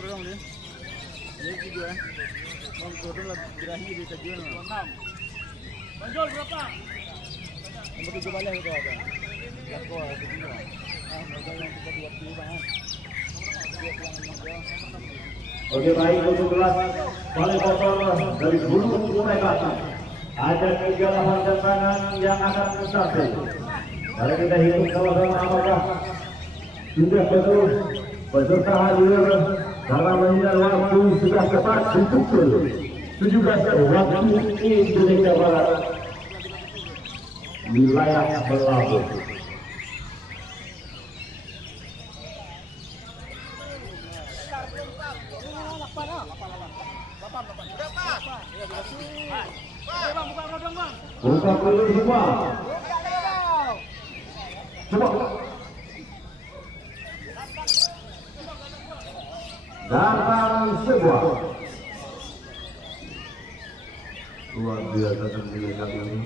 program dia. Dia juga. Mau turun lah berakhir di kajian. 6. Banjol berapa? Nombor 7 balik itu apa? Aku ada juga. Mereka yang kita buat di banget. Oke, baik untuk kelas paling kotor dari Gunung Sungai Batu. Ada 3 lawan tangan yang akan mencapai. Mari kita hitung sama-sama apakah sudah betul peserta hadir karena mengingat waktu sudah tepat di pukul 17 waktu Indonesia Barat wilayah Belabuh. Buka dulu semua. Coba. Datang sebuah. Luar biasa terpilih kali ini.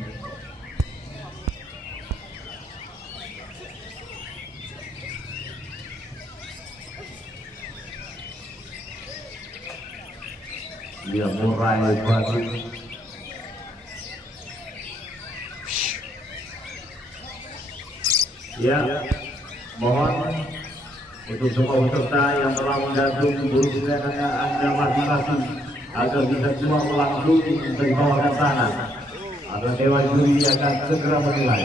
Dia mulai bagi. Ya, mohon untuk semua peserta yang telah menggabung berusaha Anda masing-masing agar kita semua melangsung berbawakan tangan agar Dewan Juri akan segera menilai.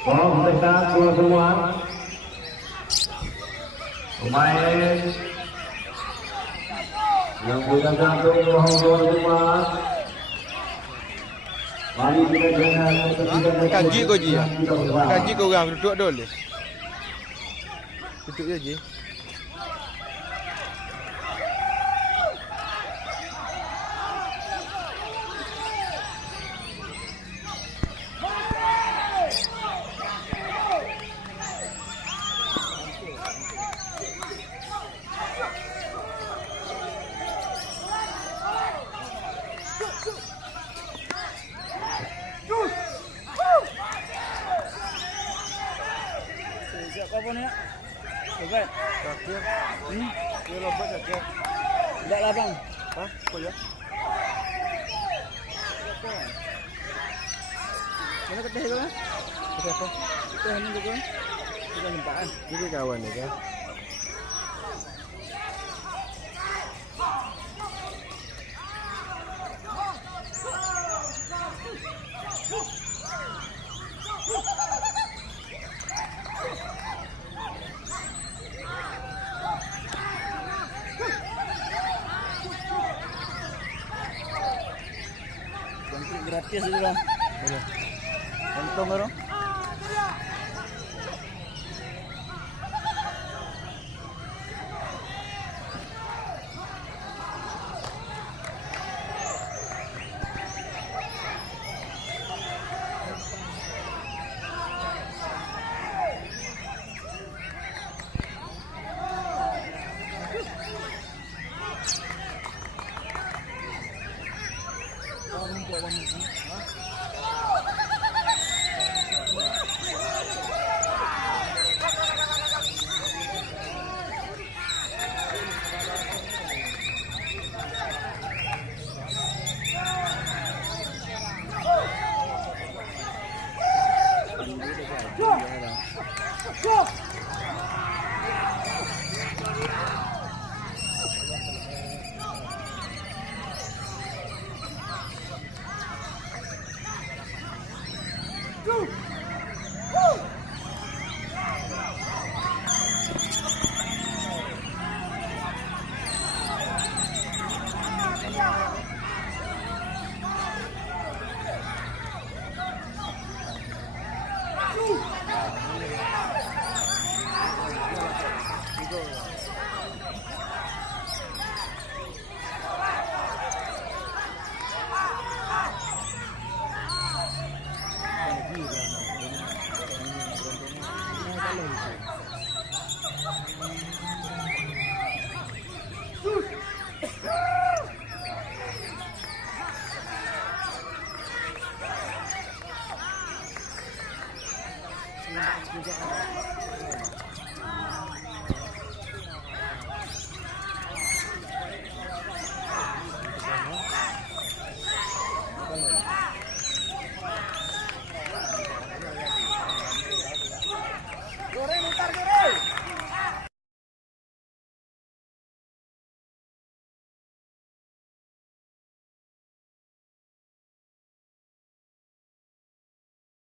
Tolong tekan semua pemain yang punya jantung mohon semua. Mari kita jangan kaji kau je. Kaji kau orang duduk dulu. Duduk je. Apa ni? Okey. Okey. Dia lompat okey. Tak lah bang. Hah? Apa ya? Mana kedai tu? Kedai apa? Kedai ni juga. Kita nampak kan? Ini kawan ni kan. Gratis juga. Boleh. Untung orang.